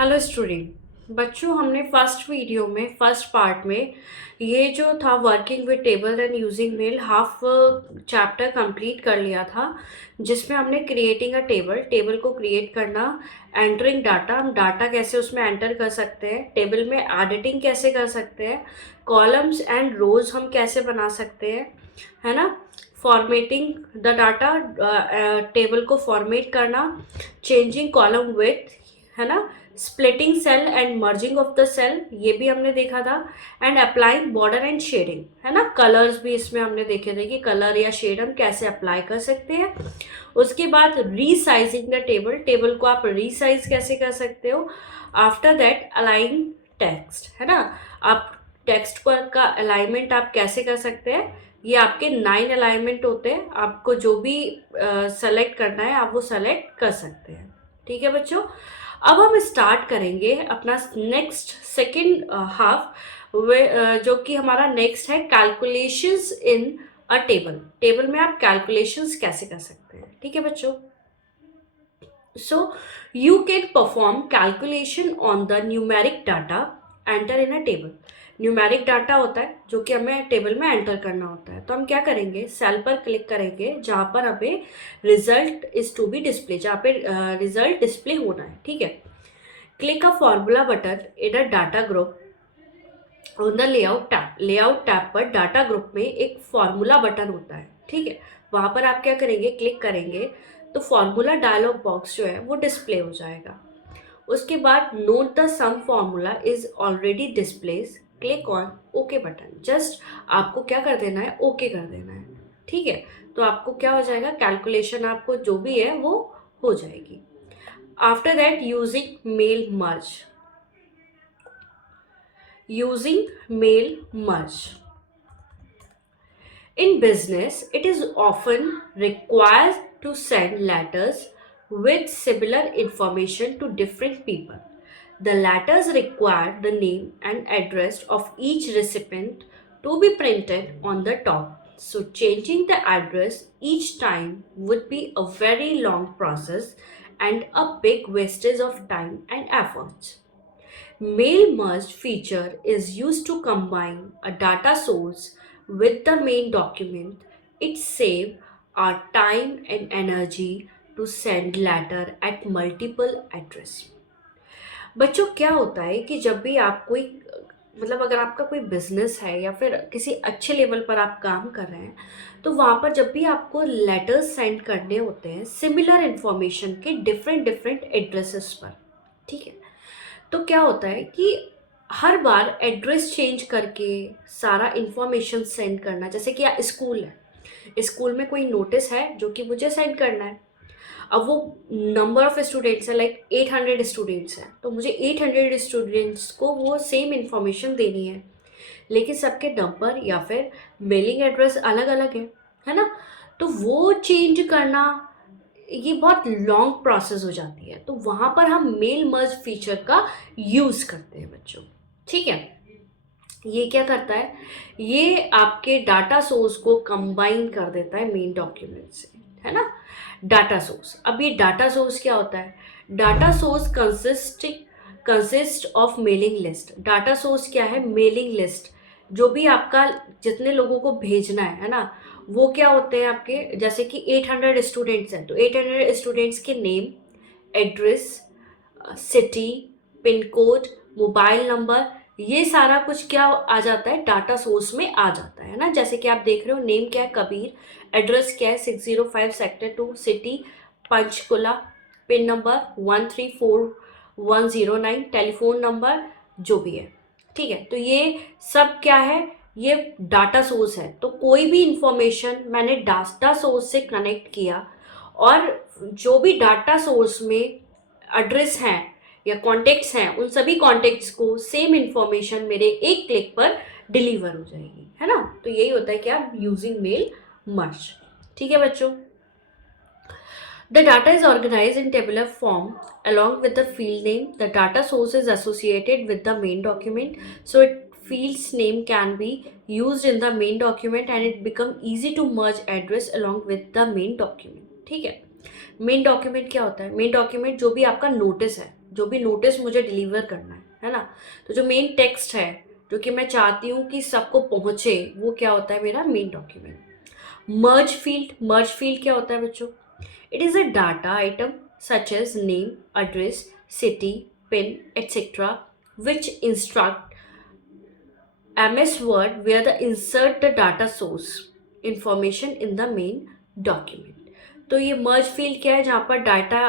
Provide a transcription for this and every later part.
Hello student बच्चों, हमने first video में फर्स्ट पार्ट में ये जो था working with table and using mail half chapter complete कर लिया था, जिसमें हमने क्रिएटिंग अ टेबल को क्रिएट करना, एंटरिंग डाटा, हम डाटा कैसे उसमें एंटर कर सकते हैं, टेबल में एडिटिंग कैसे कर सकते हैं, कॉलम्स एंड रोज हम कैसे बना सकते हैं, है ना। फॉर्मेटिंग द डाटा, टेबल को फॉर्मेट करना, चेंजिंग कॉलम विथ, है ना, splitting cell and merging of the cell, ये भी हमने देखा था, and applying border and shading, है ना। कलर्स भी इसमें हमने देखे थे कि कलर या शेड हम कैसे अप्लाई कर सकते हैं। उसके बाद रीसाइजिंग द टेबल को आप रीसाइज कैसे कर सकते हो। आफ्टर दैट अलाइन टेक्स्ट, है ना, आप टेक्स्ट पर का अलाइनमेंट आप कैसे कर सकते हैं। ये आपके 9 अलाइनमेंट होते हैं, आपको जो भी सेलेक्ट करना है आप वो सेलेक्ट कर सकते हैं। ठीक है बच्चों, अब हम स्टार्ट करेंगे अपना नेक्स्ट सेकेंड हाफ, जो कि हमारा नेक्स्ट है कैलकुलेशंस इन अ टेबल में आप कैलकुलेशंस कैसे कर सकते हैं। ठीक है बच्चों, so you can perform calculation on the numeric data enter in a table. Numeric data होता है जो कि हमें टेबल में एंटर करना होता है, तो हम क्या करेंगे, सेल पर क्लिक करेंगे जहाँ पर हमें result is to be display, जहाँ पे रिजल्ट डिस्प्ले होना है। ठीक है, click a formula button in a data group on the layout tab पर डाटा ग्रुप में एक फॉर्मूला बटन होता है। ठीक है, वहां पर आप क्या करेंगे, क्लिक करेंगे तो फॉर्मूला डायलॉग बॉक्स जो है वो डिस्प्ले हो जाएगा। उसके बाद note the sum formula is already displays, click on okay button. Just आपको क्या कर देना है, ओके कर देना है। ठीक है, तो आपको क्या हो जाएगा, कैलकुलेशन आपको जो भी है वो हो जाएगी। After that using mail merge, using mail merge. In business, it is often required to send letters with similar information to different people. The letters require the name and address of each recipient to be printed on the top. So, changing the address each time would be a very long process and a big wastage of time and effort. Mail merge feature is used to combine a data source with the main document. It saves our time and energy to send letter at multiple address. बच्चों, क्या होता है कि जब भी आप कोई, मतलब अगर आपका कोई बिजनेस है या फिर किसी अच्छे लेवल पर आप काम कर रहे हैं, तो वहाँ पर जब भी आपको लेटर्स सेंड करने होते हैं सिमिलर इन्फॉर्मेशन के डिफरेंट डिफरेंट एड्रेसेस पर। ठीक है, तो क्या होता है कि हर बार एड्रेस चेंज करके सारा इंफॉर्मेशन सेंड करना, जैसे कि स्कूल है, स्कूल में कोई नोटिस है जो कि मुझे सेंड करना है। अब वो नंबर ऑफ स्टूडेंट्स है, लाइक 800 स्टूडेंट्स हैं, तो मुझे 800 स्टूडेंट्स को वो सेम इंफॉर्मेशन देनी है, लेकिन सबके नंबर या फिर मेलिंग एड्रेस अलग अलग है ना। तो वो चेंज करना ये बहुत लॉन्ग प्रोसेस हो जाती है, तो वहाँ पर हम मेल मर्ज फीचर का यूज़ करते हैं बच्चों। ठीक है, ये क्या करता है, ये आपके डाटा सोर्स को कंबाइन कर देता है मेन डॉक्यूमेंट से, है ना। डाटा सोर्स, अब ये डाटा सोर्स क्या होता है, data source consist of mailing list. Data source क्या है, मेलिंग लिस्ट, जो भी आपका जितने लोगों को भेजना है ना, वो क्या होते हैं आपके, जैसे कि 800 स्टूडेंट्स हैं तो 800 स्टूडेंट्स के name, address, city, pin code, mobile number, ये सारा कुछ क्या आ जाता है, डाटा सोर्स में आ जाता है ना। जैसे कि आप देख रहे हो, नेम क्या है, कबीर, एड्रेस क्या है, 605 sector 2, city Panchkula, pin number 134109, telephone number जो भी है। ठीक है, तो ये सब क्या है, ये डाटा सोर्स है। तो कोई भी इंफॉर्मेशन मैंने डाटा सोर्स से कनेक्ट किया, और जो भी डाटा सोर्स में एड्रेस हैं या कॉन्टेक्ट्स हैं, उन सभी कॉन्टेक्ट्स को सेम इंफॉर्मेशन मेरे एक क्लिक पर डिलीवर हो जाएगी, है ना। तो यही होता है क्या, यूजिंग मेल मर्ज। ठीक है बच्चों, the data is organized in tabular form along with the field name. The data source is associated with the main document, so field's name can be used in the main document and it become easy to merge address along with the main document. ठीक है, main document क्या होता है, main document जो भी आपका notice है, जो भी नोटिस मुझे डिलीवर करना है ना। तो जो मेन टेक्स्ट है जो कि मैं चाहती हूँ कि सबको पहुंचे, वो क्या होता है मेरा मेन डॉक्यूमेंट। मर्ज फील्ड क्या होता है बच्चों? It is a data item such as name, address, city, pin, etc., which instruct MS Word where the insert the data source information in the main document. तो ये मर्ज फील्ड क्या है? जहाँ पर डाटा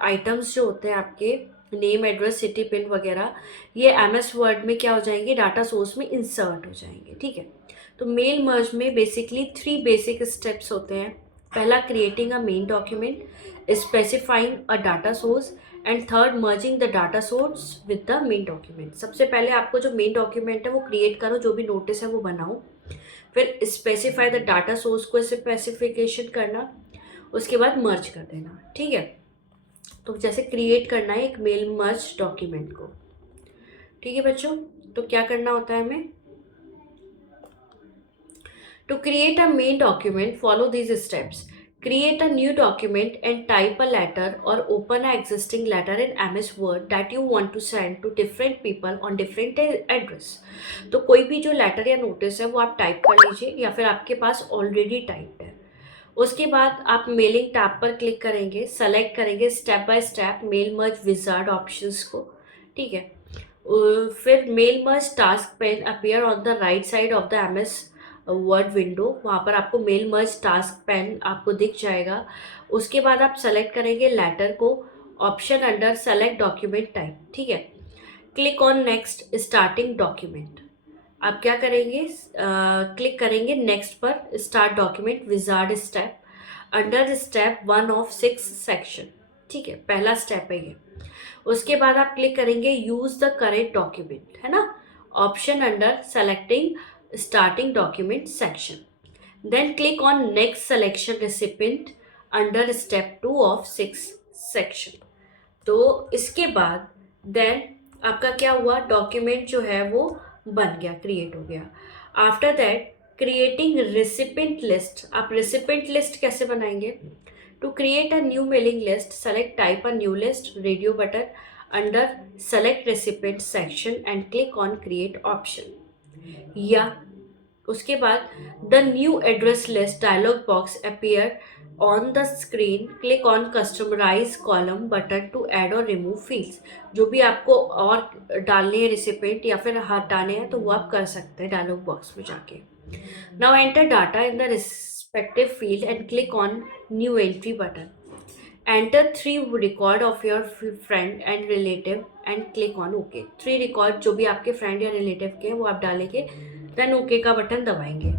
आइटम्स जो होते हैं आपके नेम, एड्रेस, सिटी, पिन वगैरह, ये MS वर्ड में क्या हो जाएंगे? डाटा सोर्स में इंसर्ट हो जाएंगे। ठीक है, तो मेल मर्ज में बेसिकली 3 बेसिक स्टेप्स होते हैं। पहला, creating a main document, specifying a data source, and third, merging the data source with the main document. सबसे पहले आपको जो मेन डॉक्यूमेंट है वो क्रिएट करो, जो भी नोटिस है वो बनाओ, फिर स्पेसिफाई द डाटा सोर्स को स्पेसिफिकेशन करना, उसके बाद मर्ज कर देना। ठीक है, तो जैसे क्रिएट करना है एक मेल मर्ज डॉक्यूमेंट को। ठीक है बच्चों, तो क्या करना होता है हमें? To create a main document, follow these steps. Create a new document and type a letter or open an existing letter in MS Word that you want to send to different people on different address. तो कोई भी जो letter या notice है वो आप type कर लीजिए या फिर आपके पास ऑलरेडी टाइप है। उसके बाद आप मेलिंग टैब पर क्लिक करेंगे, सेलेक्ट करेंगे step by step mail merge wizard options को। ठीक है, फिर mail merge task pane appear on the right side of the MS word window, वहाँ पर आपको मेल मर्ज टास्क पेन आपको दिख जाएगा। उसके बाद आप सेलेक्ट करेंगे लेटर को, option under select document type. ठीक है, click on next starting document. आप क्या करेंगे? क्लिक करेंगे नेक्स्ट पर start document wizard step under step 1 of 6 section. ठीक है, पहला स्टेप है ये। उसके बाद आप क्लिक करेंगे यूज द करेक्ट डॉक्यूमेंट, है ना, option under selecting starting document section. Then click on next selection recipient under step 2 of 6 section. तो इसके बाद देन आपका क्या हुआ? डॉक्यूमेंट जो है वो बन गया, क्रिएट हो गया। After that creating recipient list. आप रेसिपेंट लिस्ट कैसे बनाएंगे? To create a new mailing list, select type a new list, radio button under select recipient section and click on create option. या उसके बाद the new address list dialog box appear on the screen, click on customize column button to add और remove fields. जो भी आपको और डालने हैं रिसिपेंट या फिर हटाने हैं तो वो आप कर सकते हैं डायलॉग बॉक्स में जाके। Now enter data in the respective field and click on new entry button. Enter 3 record of your friend and relative and click on OK। 3 record जो भी आपके फ्रेंड या रिलेटिव के हैं वो आप डालेंगे, देन ओके का बटन दबाएंगे।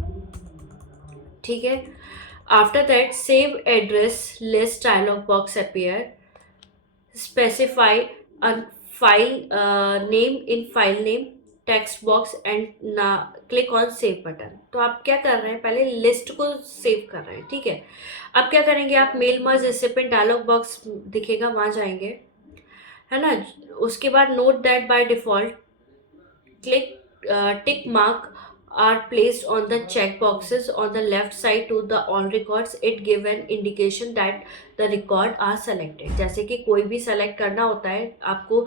ठीक है, after that save address list dialog box appear, specify file name in file name text box and ना क्लिक ऑन सेव बटन। तो आप क्या कर रहे हैं? पहले लिस्ट को सेव कर रहे हैं। ठीक है, अब क्या करेंगे? आप mail merge recipient dialog box दिखेगा, वहां जाएंगे, है ना। उसके बाद note that by default click tick mark are placed on the check boxes on the left side to the all records. It give an indication that the record are selected। जैसे कि कोई भी सेलेक्ट करना होता है आपको,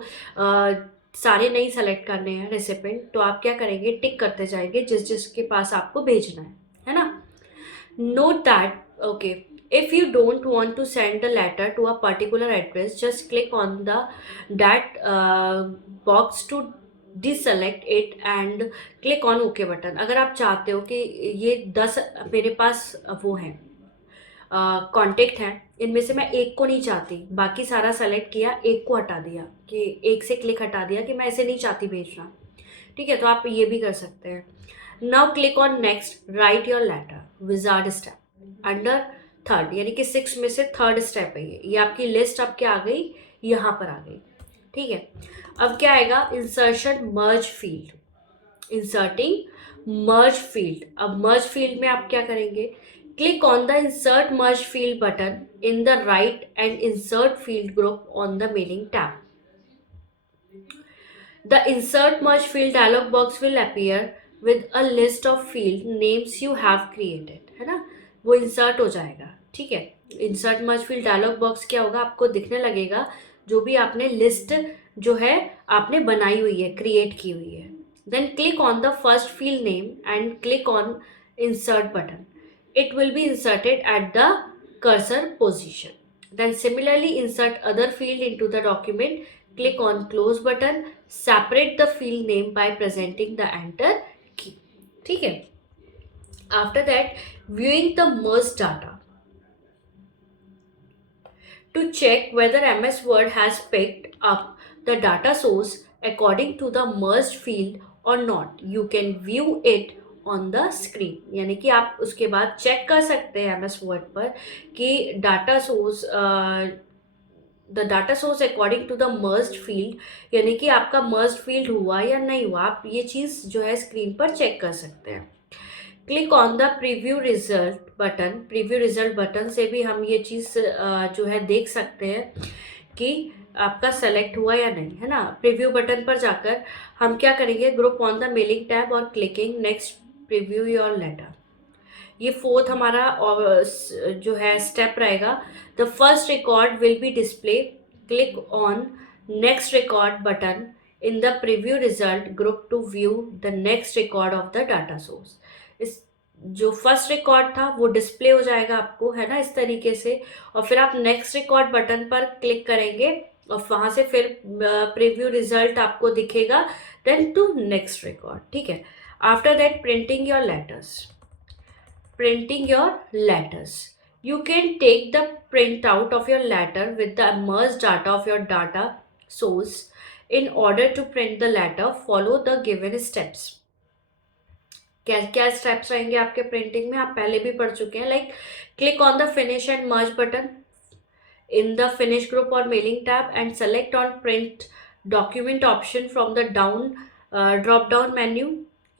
सारे नहीं सेलेक्ट करने हैं रेसिपेंट, तो आप क्या करेंगे? टिक करते जाएंगे जिस जिसके पास आपको भेजना है ना। Note that okay, if you don't want to send the letter to a particular address, just click on the that box to deselect it and click on OK button. अगर आप चाहते हो कि ये 10 मेरे पास वो हैं कॉन्टेक्ट हैं, इनमें से मैं एक को नहीं चाहती, बाकी सारा सेलेक्ट किया, एक को हटा दिया, कि एक से क्लिक हटा दिया कि मैं इसे नहीं चाहती भेजना। ठीक है, तो आप ये भी कर सकते हैं। Now click on next, write your letter wizard step under third, यानी कि 6 में से थर्ड स्टेप है ये आपकी लिस्ट आपके आ गई, यहाँ पर आ गई। ठीक है, अब क्या आएगा? इंसर्शन मर्ज फील्ड, इंसर्टिंग मर्ज फील्ड। अब मर्ज फील्ड में आप क्या करेंगे? Click on the insert merge field button in the right and insert field group on the mailing tab. The insert merge field dialog box will appear with a list of field names you have created, है ना, वो insert हो जाएगा। ठीक है, insert merge field dialog box क्या होगा? आपको दिखने लगेगा जो भी आपने लिस्ट जो है आपने बनाई हुई है, क्रिएट की हुई है. Then click on the first field name and click on insert button. It will be inserted at the cursor position. Then similarly insert other field into the document. Click on close button. Separate the field name by presenting the enter key. ठीक है. After that, viewing the merged data. To check whether MS Word has picked up the data source according to the merged field or not, you can view it on the screen. यानी कि आप उसके बाद check कर सकते हैं MS word पर कि data source the data source according to the merged field, यानी कि आपका मर्ज्ड फील्ड हुआ या नहीं हुआ, आप ये चीज़ जो है स्क्रीन पर चेक कर सकते हैं. Click on the preview result button. Preview result button से भी हम ये चीज़ जो है देख सकते हैं कि आपका सेलेक्ट हुआ या नहीं, है ना. प्रीव्यू बटन पर जाकर हम क्या करेंगे, group on the mailing tab और clicking next preview your letter. ये फोर्थ हमारा जो है स्टेप रहेगा. The first record will be display. Click on next record button in the preview result group to view the next record of the data source. इस जो first record था वो display हो जाएगा आपको, है ना, इस तरीके से. और फिर आप नेक्स्ट रिकॉर्ड बटन पर क्लिक करेंगे और वहाँ से फिर प्रीव्यू रिजल्ट आपको दिखेगा. Then to next record. ठीक है. After that printing your letters. Printing your letters. You can take the printout of your letter with the merged data of your data source. In order to print the letter, follow the given steps. क्या क्या steps रहेंगे आपके printing में, आप पहले भी पढ़ चुके हैं. Like click on the finish and merge button in the finish group or mailing tab and select on print document option from the drop down menu,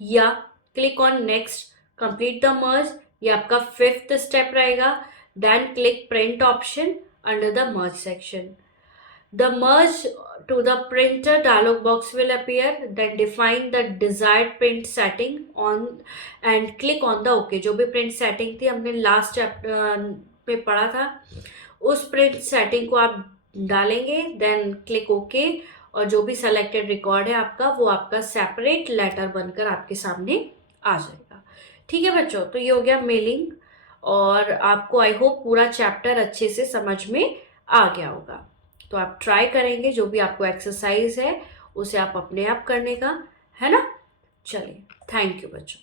या click on next complete the merge. ये आपका fifth step रहेगा. Then click print option under the merge section. The merge to the printer dialog box will appear. Then define the desired print setting on and click on the OK. जो भी print setting थी हमने last chapter में पढ़ा था, उस print setting को आप डालेंगे. देन क्लिक OK और जो भी selected रिकॉर्ड है आपका वो आपका सेपरेट लेटर बनकर आपके सामने आ जाएगा. ठीक है बच्चों, तो ये हो गया मेलिंग और आपको आई होप पूरा चैप्टर अच्छे से समझ में आ गया होगा. तो आप ट्राई करेंगे, जो भी आपको एक्सरसाइज है उसे आप अपने आप करने का, है ना. चलिए, थैंक यू बच्चों.